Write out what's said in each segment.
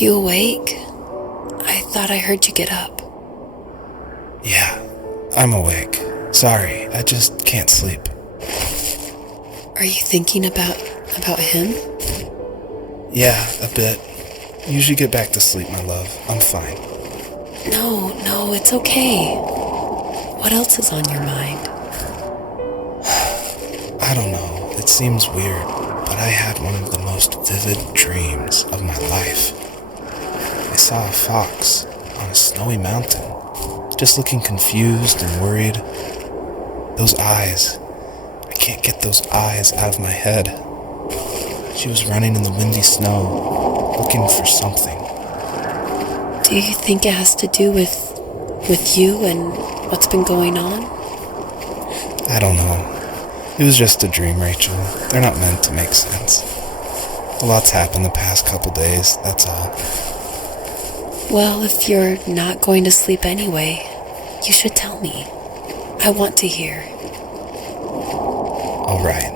you awake? I thought I heard you get up. Yeah, I'm awake. Sorry, I just can't sleep. Are you thinking about him? Yeah, a bit. You should get back to sleep, my love. I'm fine. No, it's okay. What else is on your mind? I don't know. It seems weird, but I had one of the most vivid dreams of my life. I saw a fox on a snowy mountain, just looking confused and worried. Those eyes. I can't get those eyes out of my head. She was running in the windy snow, looking for something. Do you think it has to do with you and what's been going on? I don't know. It was just a dream, Rachel. They're not meant to make sense. A lot's happened the past couple days, that's all. Well, if you're not going to sleep anyway, you should tell me. I want to hear. All right.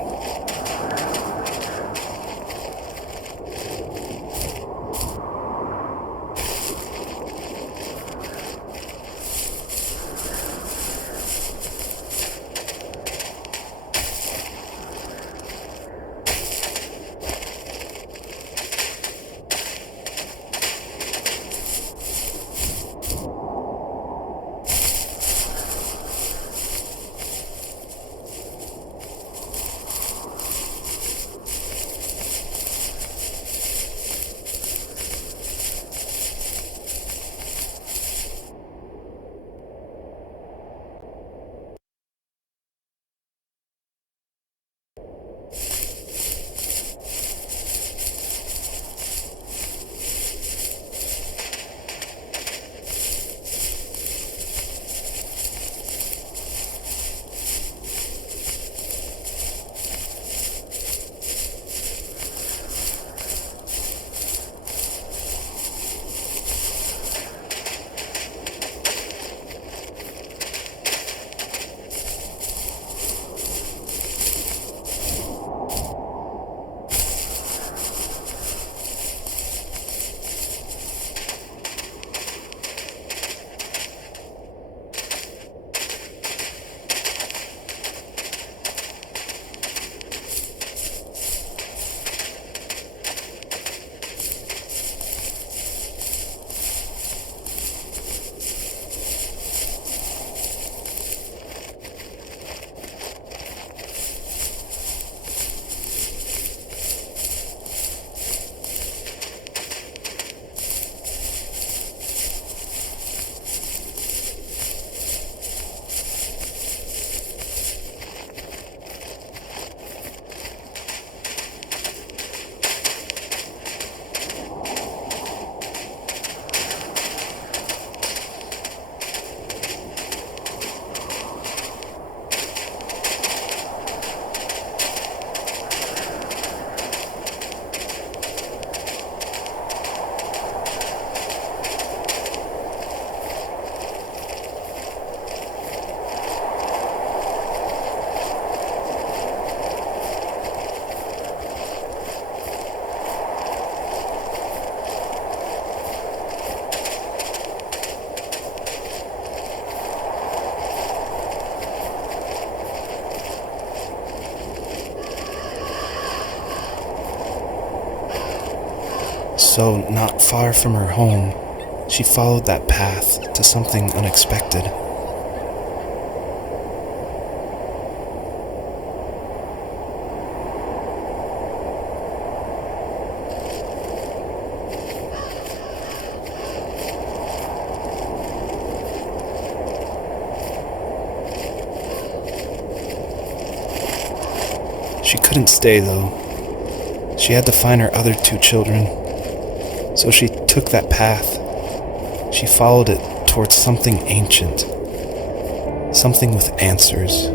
So, not far from her home, she followed that path to something unexpected. She couldn't stay, though. She had to find her other two children. So she took that path. She followed it towards something ancient. Something with answers.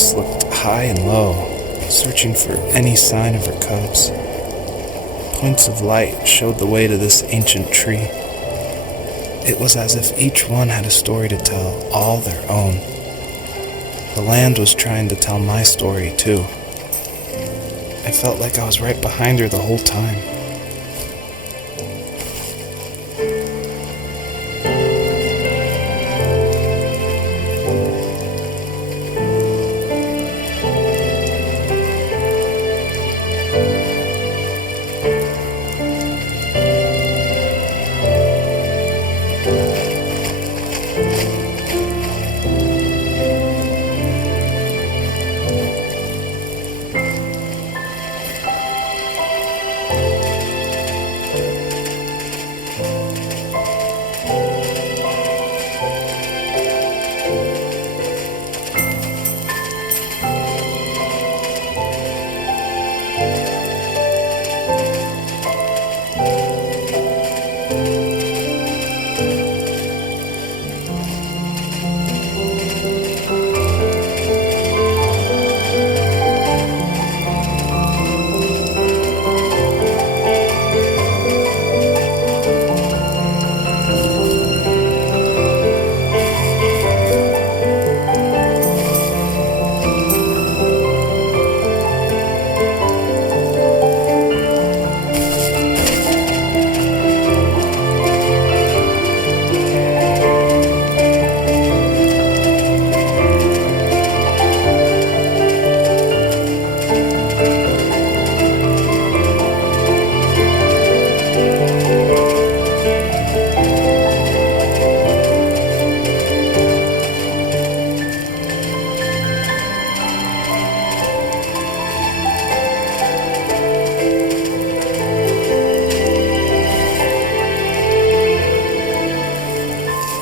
fox looked high and low, searching for any sign of her cubs. Points of light showed the way to this ancient tree. It was as if each one had a story to tell, all their own. The land was trying to tell my story, too. I felt like I was right behind her the whole time.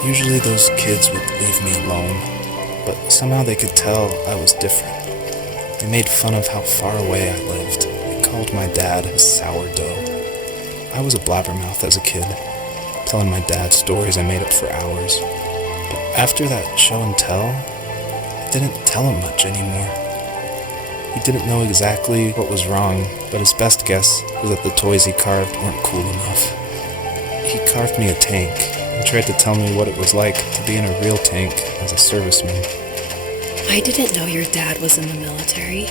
Usually those kids would leave me alone, but somehow they could tell I was different. They made fun of how far away I lived. They called my dad a sourdough. I was a blabbermouth as a kid, telling my dad stories I made up for hours. But after that show and tell, I didn't tell him much anymore. He didn't know exactly what was wrong, but his best guess was that the toys he carved weren't cool enough. He carved me a tank and tried to tell me what it was like to be in a real tank as a serviceman. I didn't know your dad was in the military.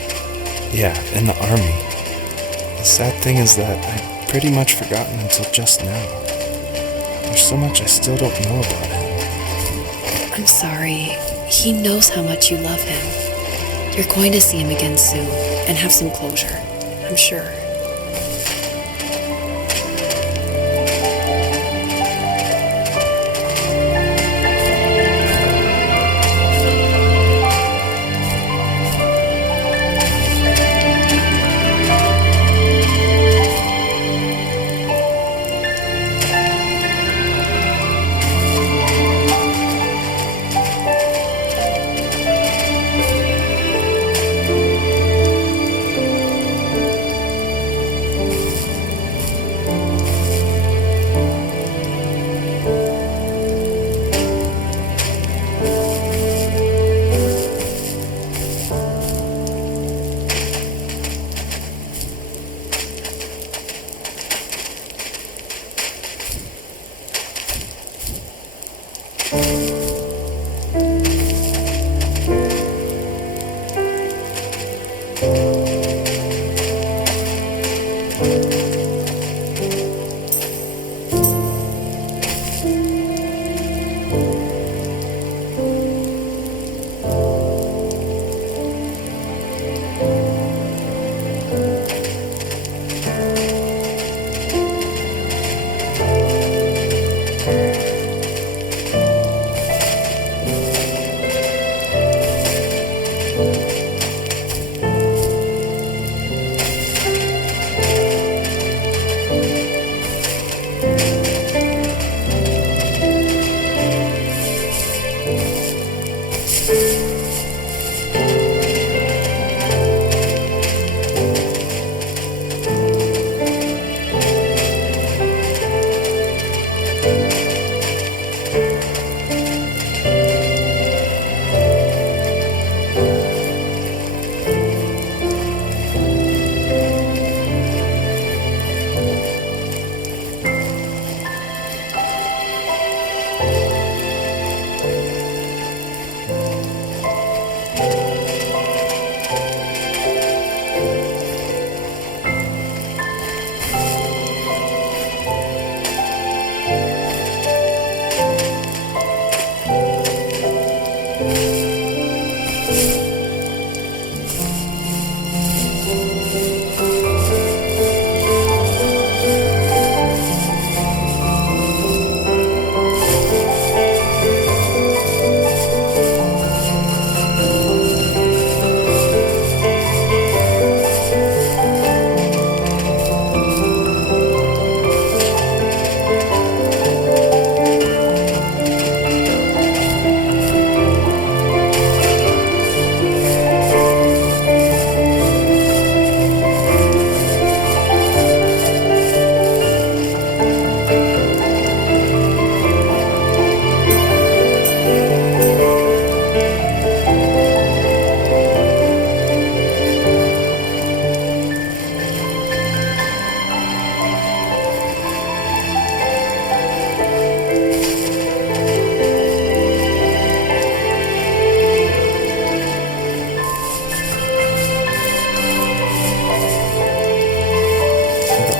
Yeah, in the army. The sad thing is that I'd pretty much forgotten until just now. There's so much I still don't know about him. I'm sorry. He knows how much you love him. You're going to see him again soon and have some closure, I'm sure.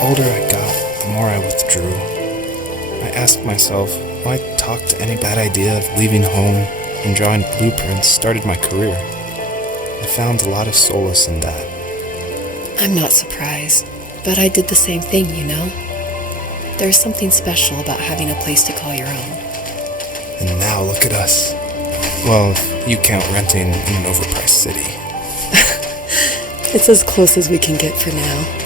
older I got, the more I withdrew. I asked myself why talk to any bad idea of leaving home and drawing blueprints started my career. I found a lot of solace in that. I'm not surprised, but I did the same thing, you know? There's something special about having a place to call your own. And now look at us. Well, if you count renting in an overpriced city. It's as close as we can get for now.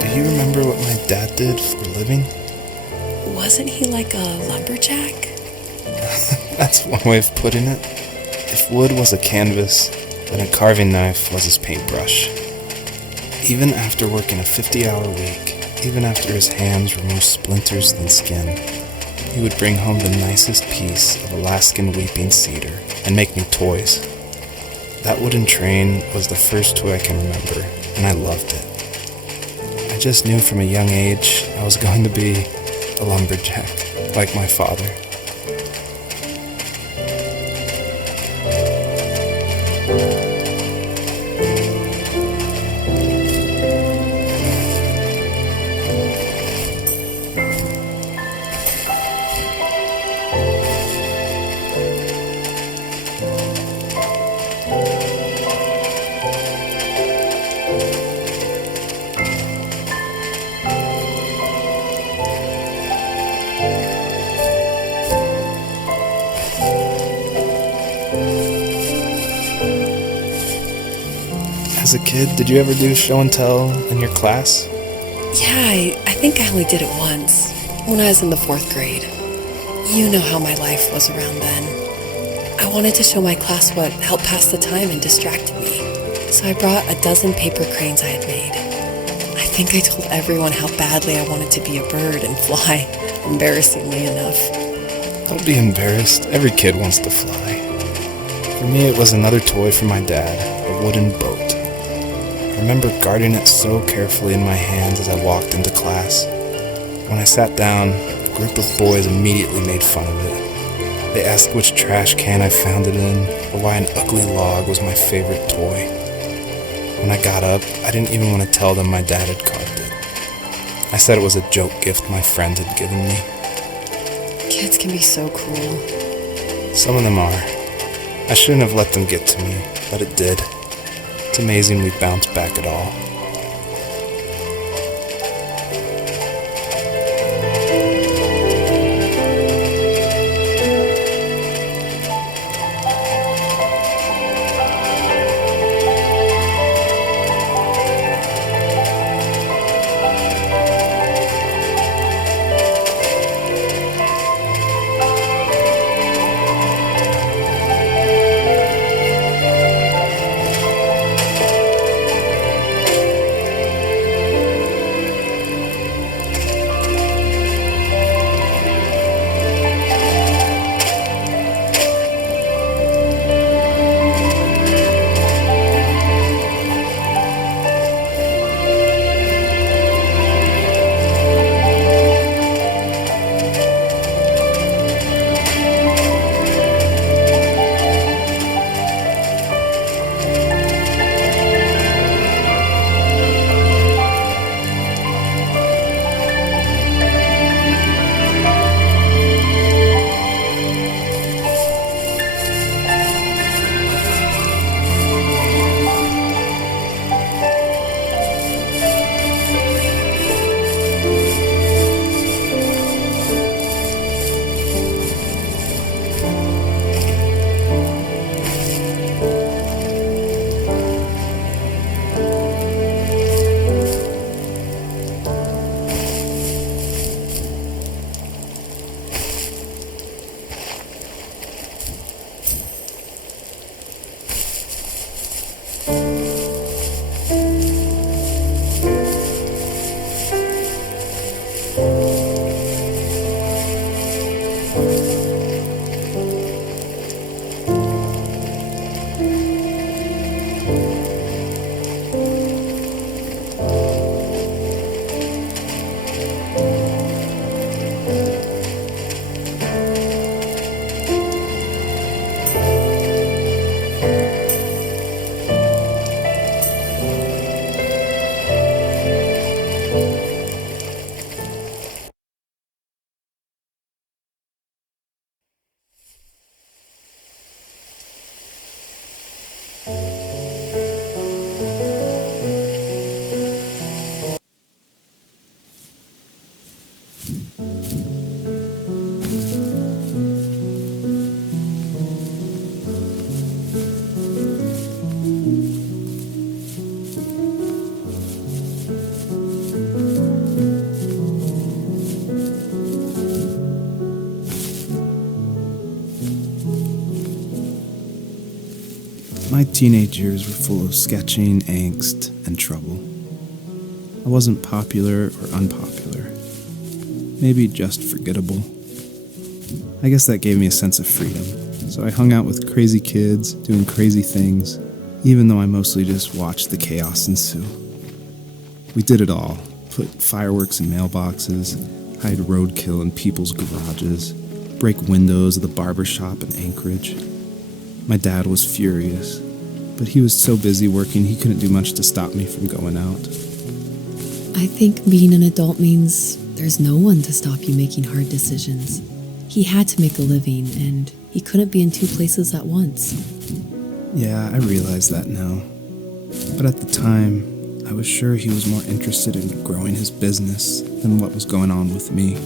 Do you remember what my dad did for a living? Wasn't he like a lumberjack? That's one way of putting it. If wood was a canvas, then a carving knife was his paintbrush. Even after working a 50-hour week, even after his hands were more splinters than skin, he would bring home the nicest piece of Alaskan weeping cedar and make me toys. That wooden train was the first toy I can remember, and I loved it. I just knew from a young age I was going to be a lumberjack, like my father. As a kid, did you ever do show and tell in your class? Yeah, I think I only did it once, when I was in the 4th grade. You know how my life was around then. I wanted to show my class what helped pass the time and distracted me, so I brought a dozen paper cranes I had made. I think I told everyone how badly I wanted to be a bird and fly, embarrassingly enough. Don't be embarrassed. Every kid wants to fly. For me, it was another toy from my dad, a wooden boat. I remember guarding it so carefully in my hands as I walked into class. When I sat down, a group of boys immediately made fun of it. They asked which trash can I found it in, or why an ugly log was my favorite toy. When I got up, I didn't even want to tell them my dad had carved it. I said it was a joke gift my friend had given me. Kids can be so cruel. Some of them are. I shouldn't have let them get to me, but it did. It's amazing we bounced back at all. My teenage years were full of sketching, angst, and trouble. I wasn't popular or unpopular. Maybe just forgettable. I guess that gave me a sense of freedom, so I hung out with crazy kids, doing crazy things, even though I mostly just watched the chaos ensue. We did it all. Put fireworks in mailboxes, hide roadkill in people's garages, break windows of the barber shop in Anchorage. My dad was furious, but he was so busy working he couldn't do much to stop me from going out. I think being an adult means there's no one to stop you making hard decisions. He had to make a living, and he couldn't be in two places at once. Yeah, I realize that now. But at the time, I was sure he was more interested in growing his business than what was going on with me.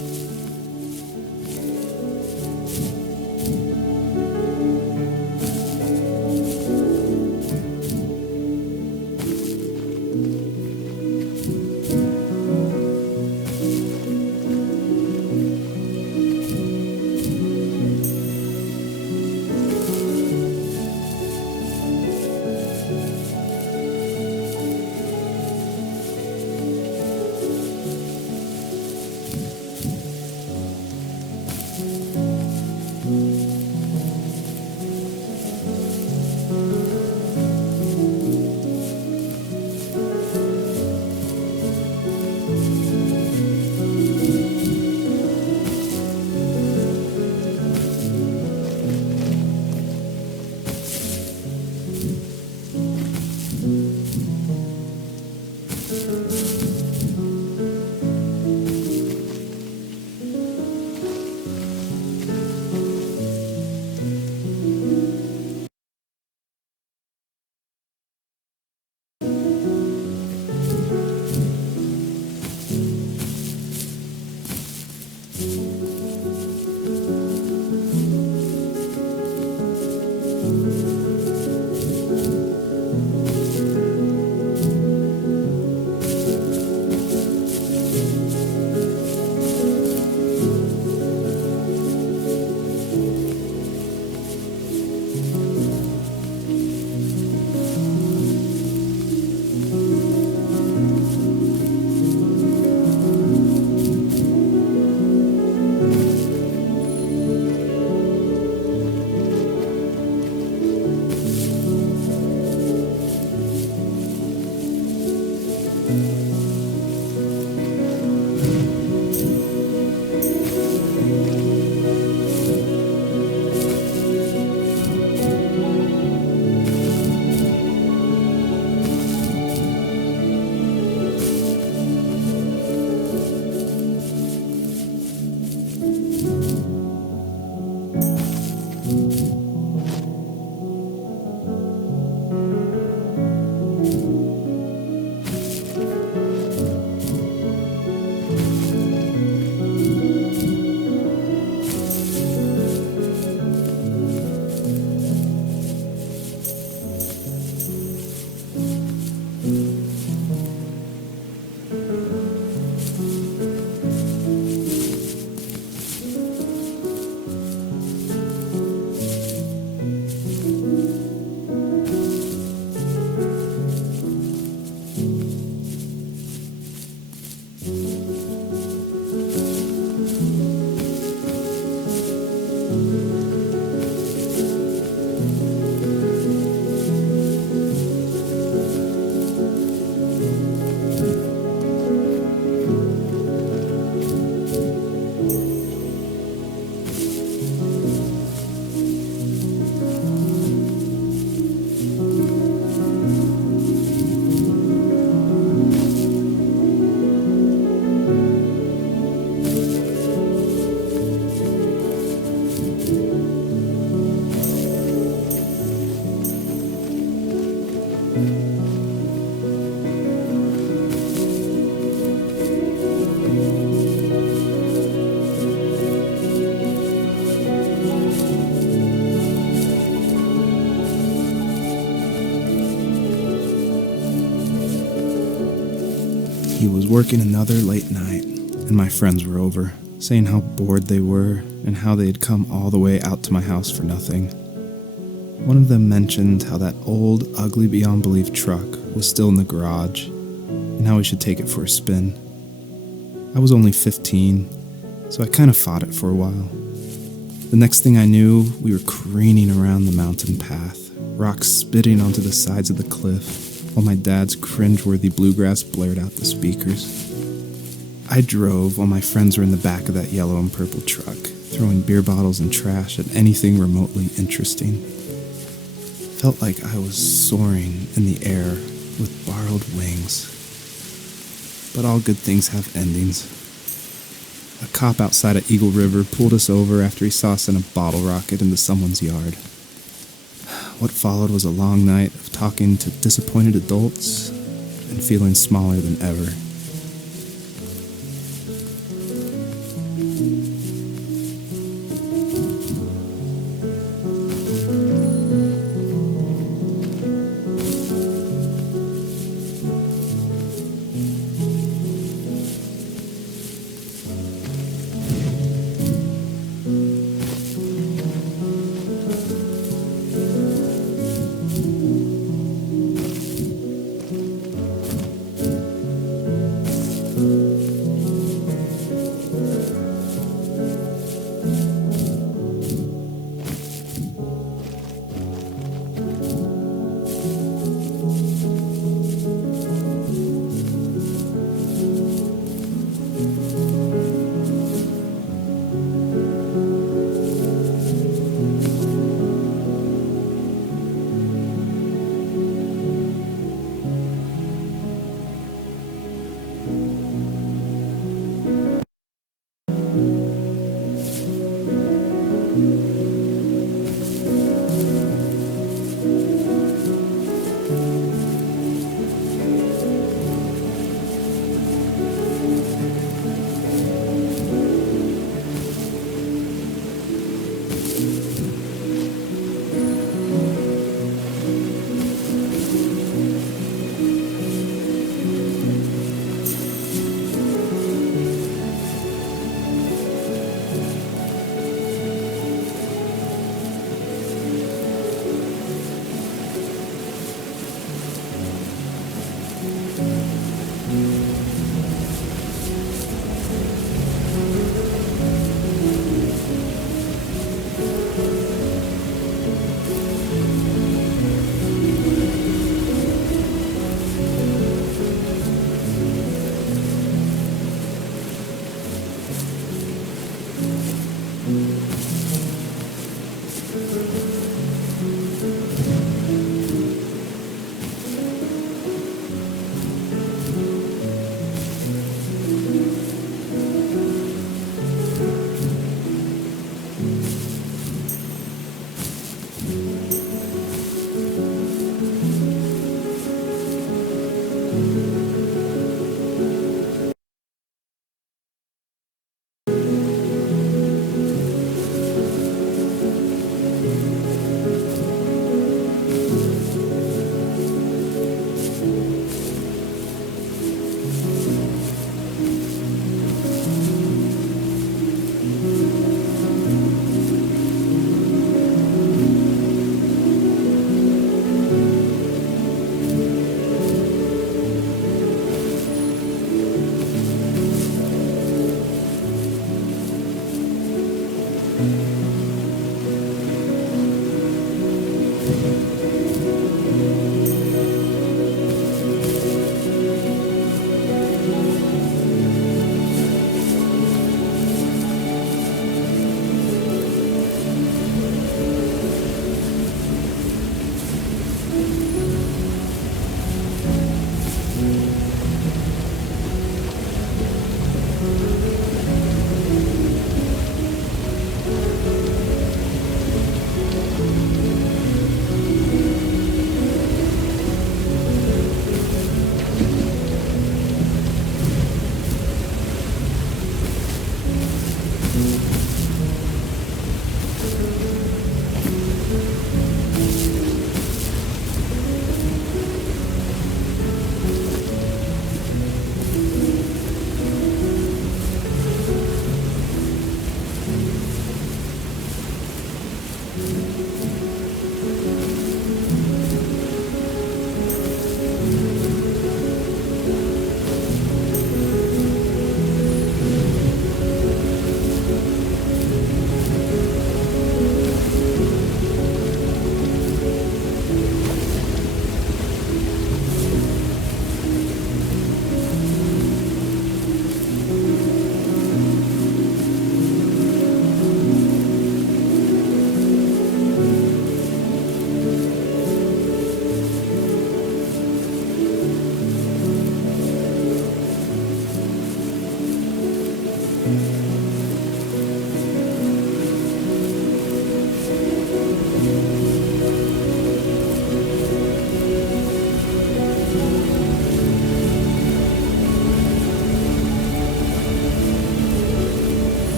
He was working another late night, and my friends were over, saying how bored they were and how they had come all the way out to my house for nothing. One of them mentioned how that old, ugly beyond belief truck was still in the garage, and how we should take it for a spin. I was only 15, so I kind of fought it for a while. The next thing I knew, we were careening around the mountain path, rocks spitting onto the sides of the cliff, while my dad's cringeworthy bluegrass blared out the speakers. I drove while my friends were in the back of that yellow and purple truck, throwing beer bottles and trash at anything remotely interesting. Felt like I was soaring in the air with borrowed wings. But all good things have endings. A cop outside of Eagle River pulled us over after he saw us in a bottle rocket into someone's yard. What followed was a long night of talking to disappointed adults and feeling smaller than ever.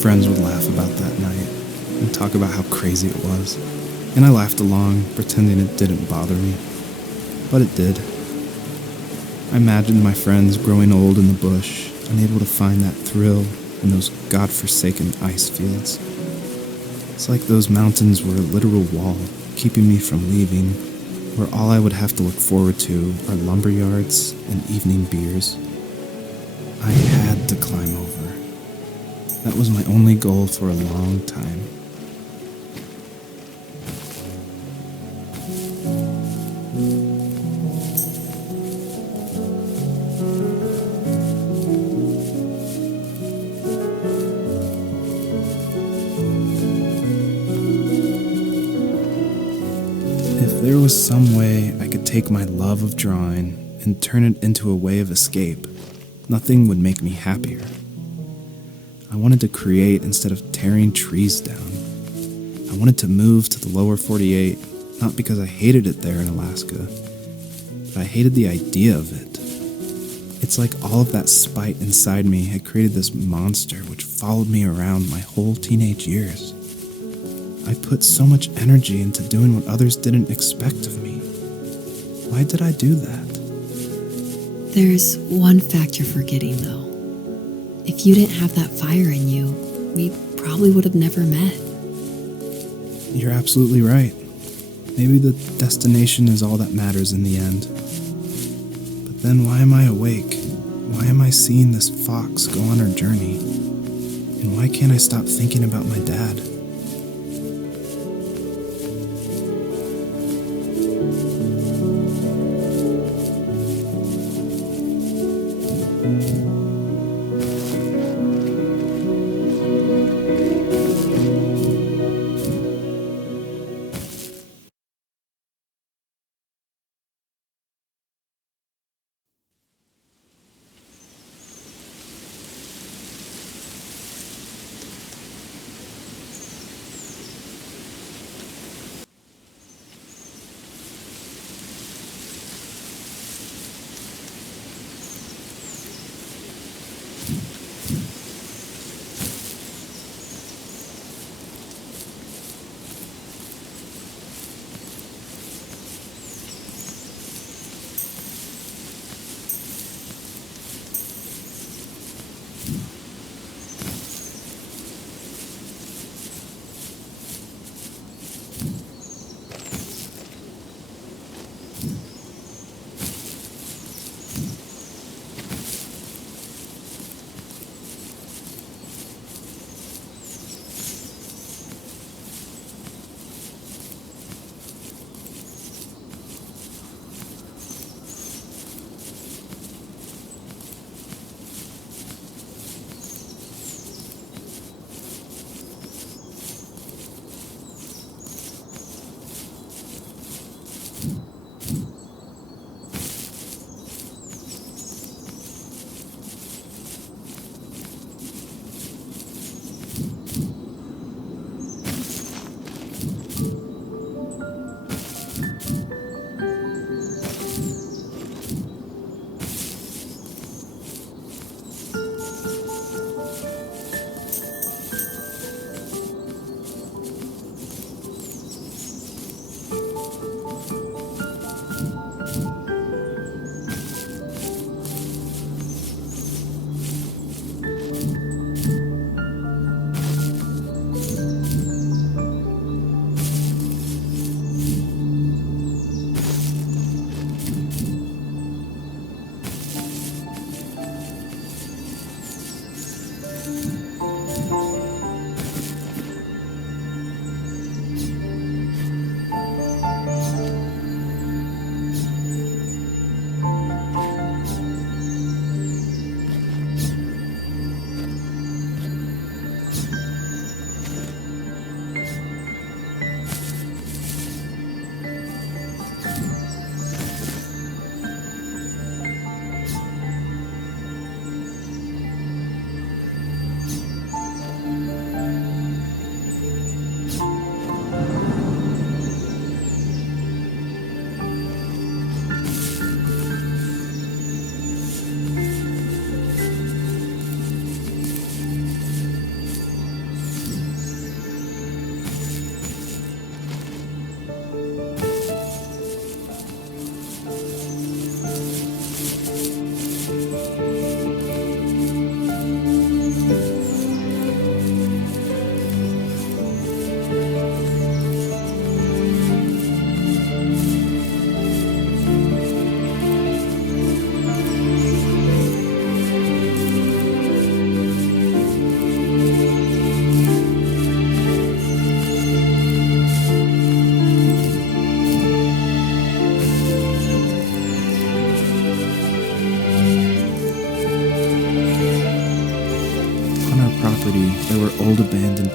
friends would laugh about that night and talk about how crazy it was, and I laughed along, pretending it didn't bother me. But it did. I imagined my friends growing old in the bush, unable to find that thrill in those godforsaken ice fields. It's like those mountains were a literal wall, keeping me from leaving, where all I would have to look forward to are lumber yards and evening beers. I had to climb over. That was my only goal for a long time. If there was some way I could take my love of drawing and turn it into a way of escape, nothing would make me happier. I wanted to create instead of tearing trees down. I wanted to move to the lower 48, not because I hated it there in Alaska, but I hated the idea of it. It's like all of that spite inside me had created this monster which followed me around my whole teenage years. I put so much energy into doing what others didn't expect of me. Why did I do that? There's one fact you're forgetting, though. If you didn't have that fire in you, we probably would have never met. You're absolutely right. Maybe the destination is all that matters in the end. But then why am I awake? Why am I seeing this fox go on her journey? And why can't I stop thinking about my dad?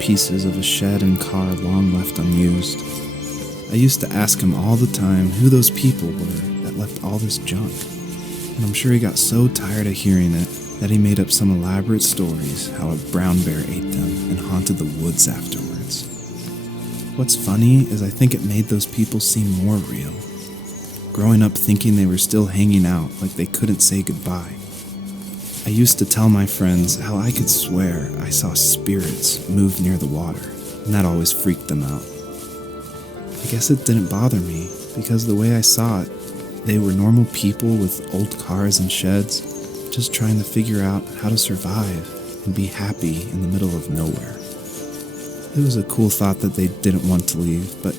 pieces of a shed and car long left unused. I used to ask him all the time who those people were that left all this junk, and I'm sure he got so tired of hearing it that he made up some elaborate stories how a brown bear ate them and haunted the woods afterwards. What's funny is I think it made those people seem more real. Growing up thinking they were still hanging out like they couldn't say goodbye. I used to tell my friends how I could swear I saw spirits move near the water, and that always freaked them out. I guess it didn't bother me, because the way I saw it, they were normal people with old cars and sheds, just trying to figure out how to survive and be happy in the middle of nowhere. It was a cool thought that they didn't want to leave, but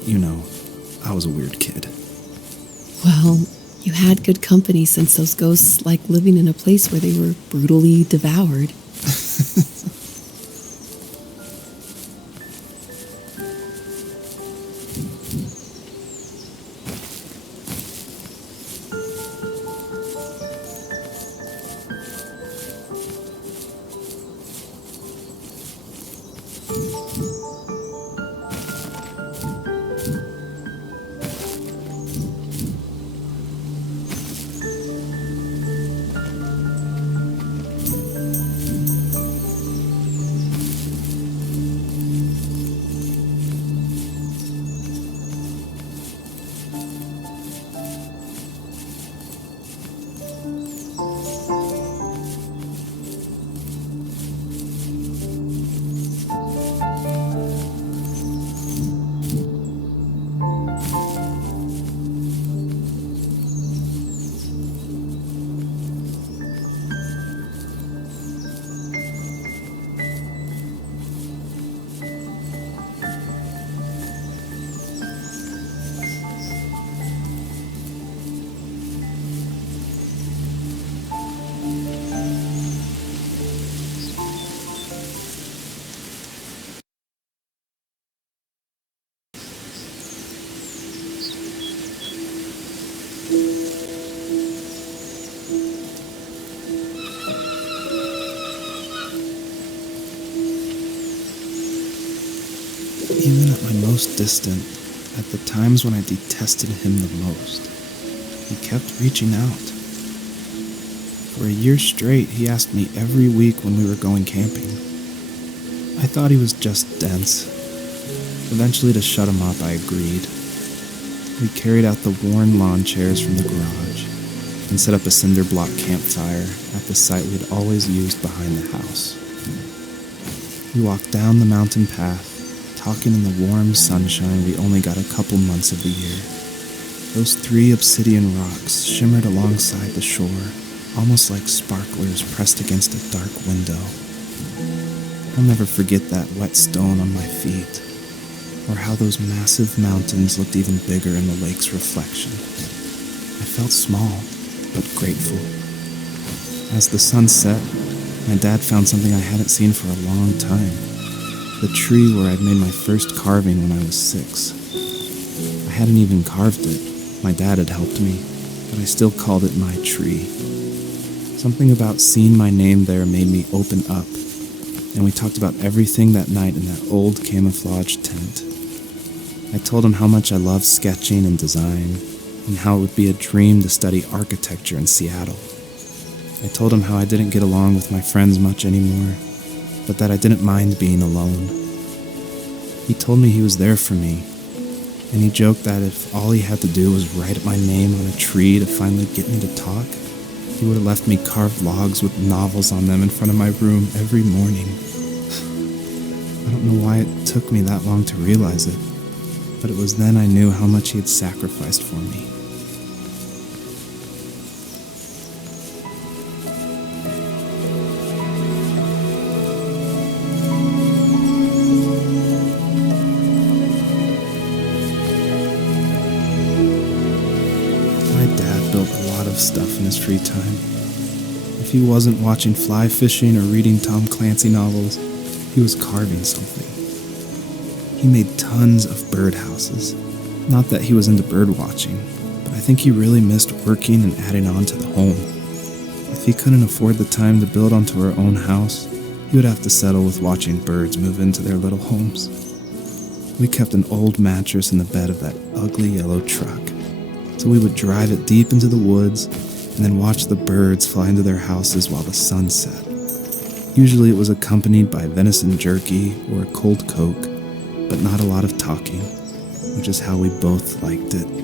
I was a weird kid. Well, you had good company since those ghosts like living in a place where they were brutally devoured. Even at my most distant, at the times when I detested him the most, he kept reaching out. For a year straight, he asked me every week when we were going camping. I thought he was just dense. Eventually, to shut him up, I agreed. We carried out the worn lawn chairs from the garage and set up a cinder block campfire at the site we had always used behind the house. We walked down the mountain path, talking in the warm sunshine we only got a couple months of the year. Those 3 obsidian rocks shimmered alongside the shore, almost like sparklers pressed against a dark window. I'll never forget that wet stone on my feet, or how those massive mountains looked even bigger in the lake's reflection. I felt small, but grateful. As the sun set, my dad found something I hadn't seen for a long time. The tree where I'd made my first carving when I was 6. I hadn't even carved it. My dad had helped me, but I still called it my tree. Something about seeing my name there made me open up, and we talked about everything that night in that old camouflage tent. I told him how much I loved sketching and design, and how it would be a dream to study architecture in Seattle. I told him how I didn't get along with my friends much anymore, but that I didn't mind being alone. He told me he was there for me, and he joked that if all he had to do was write my name on a tree to finally get me to talk, he would have left me carved logs with novels on them in front of my room every morning. I don't know why it took me that long to realize it, but it was then I knew how much he had sacrificed for me. Stuff in his free time. If he wasn't watching fly fishing or reading Tom Clancy novels, he was carving something. He made tons of birdhouses. Not that he was into bird watching, but I think he really missed working and adding on to the home. If he couldn't afford the time to build onto our own house, he would have to settle with watching birds move into their little homes. We kept an old mattress in the bed of that ugly yellow truck, so we would drive it deep into the woods and then watch the birds fly into their houses while the sun set. Usually it was accompanied by venison jerky or a cold Coke, but not a lot of talking, which is how we both liked it.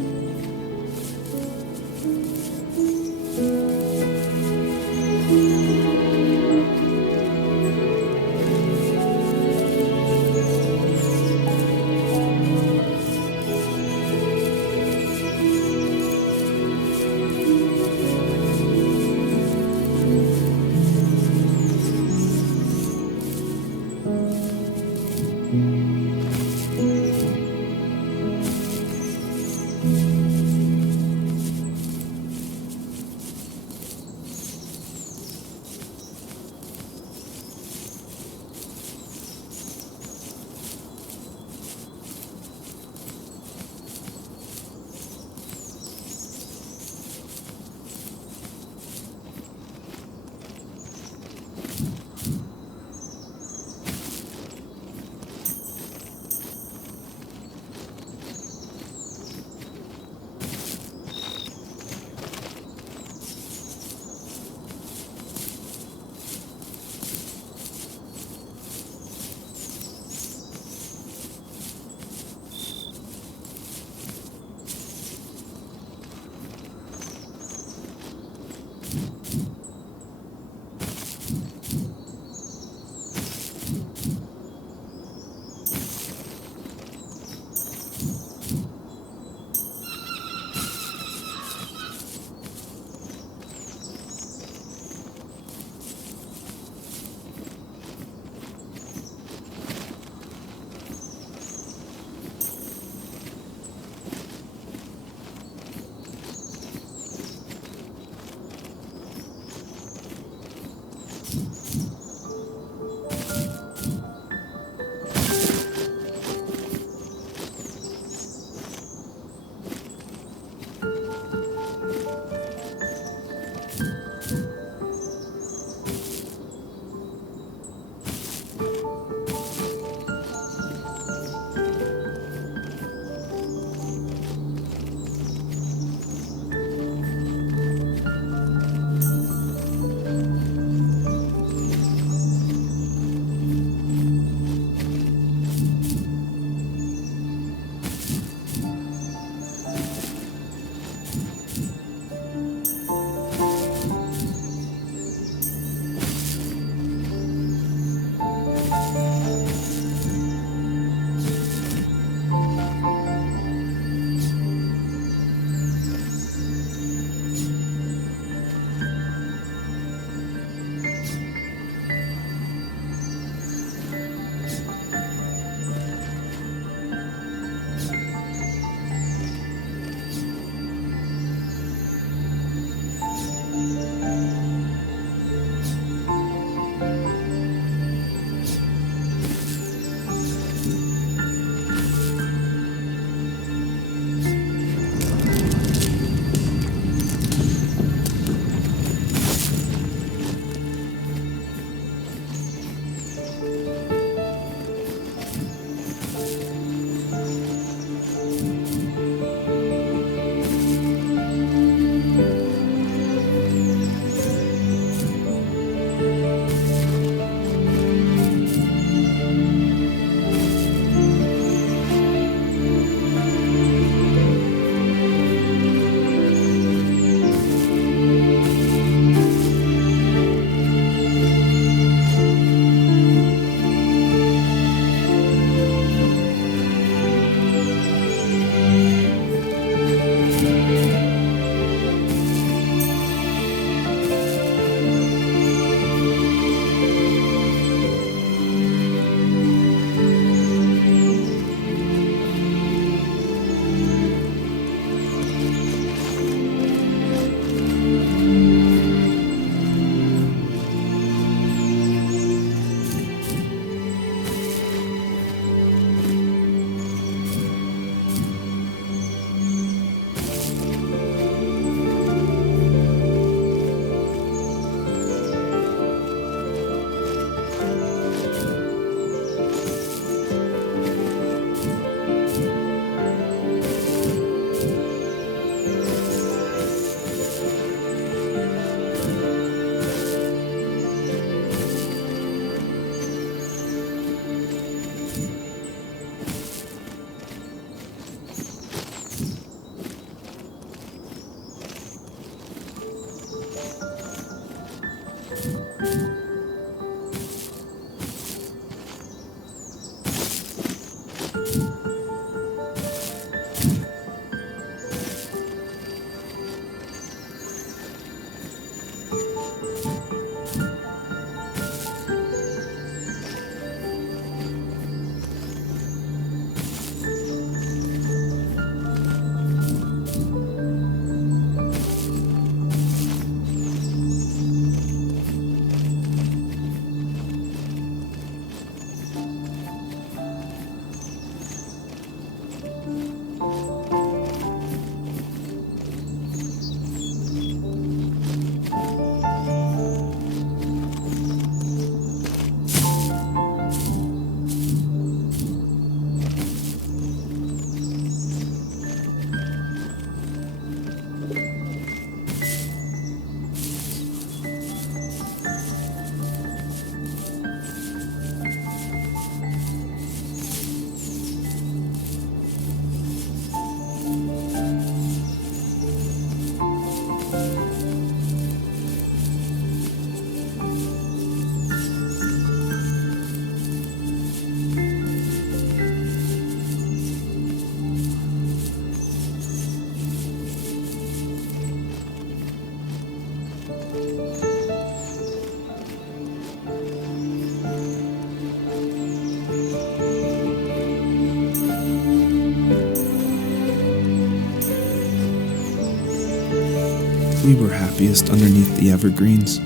we were happiest underneath the evergreens.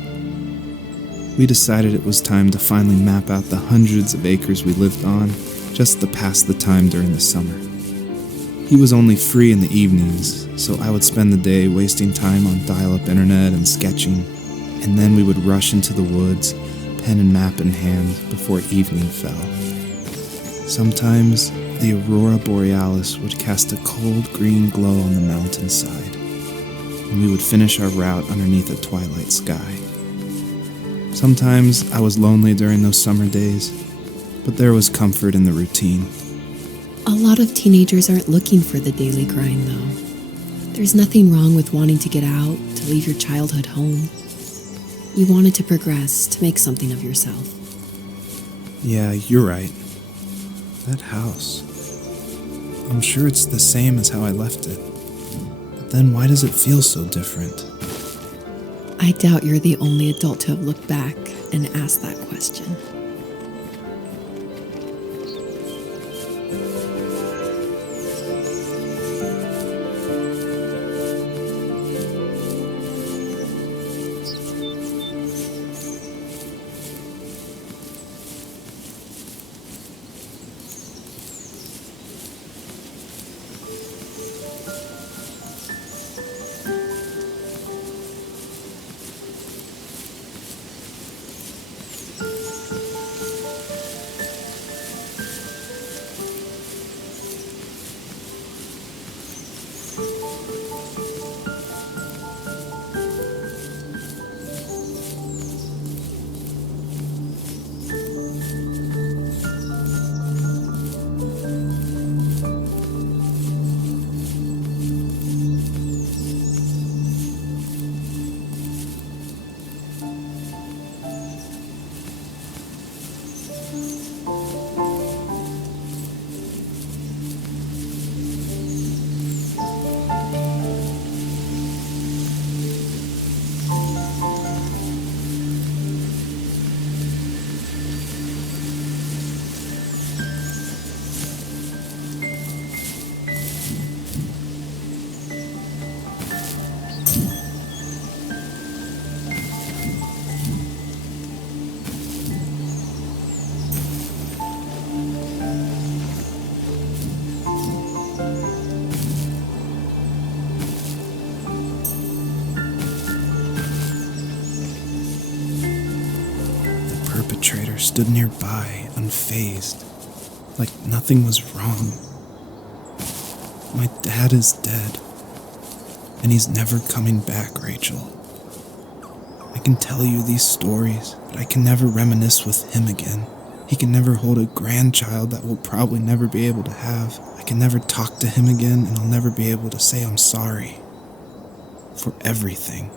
We decided it was time to finally map out the hundreds of acres we lived on, just to pass the time during the summer. He was only free in the evenings, so I would spend the day wasting time on dial-up internet and sketching, and then we would rush into the woods, pen and map in hand, before evening fell. Sometimes, the aurora borealis would cast a cold green glow on the mountainside, and we would finish our route underneath a twilight sky. Sometimes I was lonely during those summer days, but there was comfort in the routine. A lot of teenagers aren't looking for the daily grind, though. There's nothing wrong with wanting to get out, to leave your childhood home. You wanted to progress, to make something of yourself. Yeah, you're right. That house. I'm sure it's the same as how I left it. But then why does it feel so different? I doubt you're the only adult to have looked back and asked that question. The perpetrator stood nearby, unfazed, like nothing was wrong. My dad is dead, and he's never coming back, Rachel. I can tell you these stories, but I can never reminisce with him again. He can never hold a grandchild that we'll probably never be able to have. I can never talk to him again, and I'll never be able to say I'm sorry for everything.